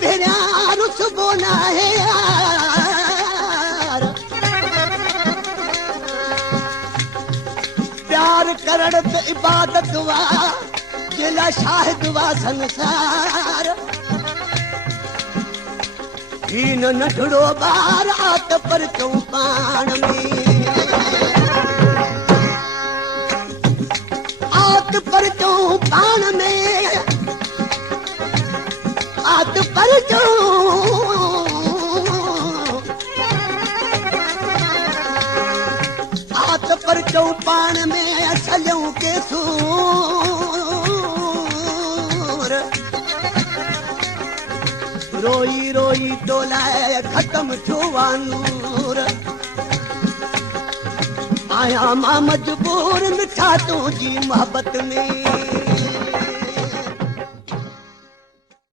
प्यार सुबो न है प्यार करण त इबादत वा जेला शाहिद वा संसार ही न नढड़ो ॿार आत पर चऊं पाण में आत पर चऊं पाण में आत पर चऊं पाण में असलियूं के सूर रोई रोई डोलाए ख़त्म थियो वानूर आया मां मजबूर मिठा तुंहिंजी मोहबत में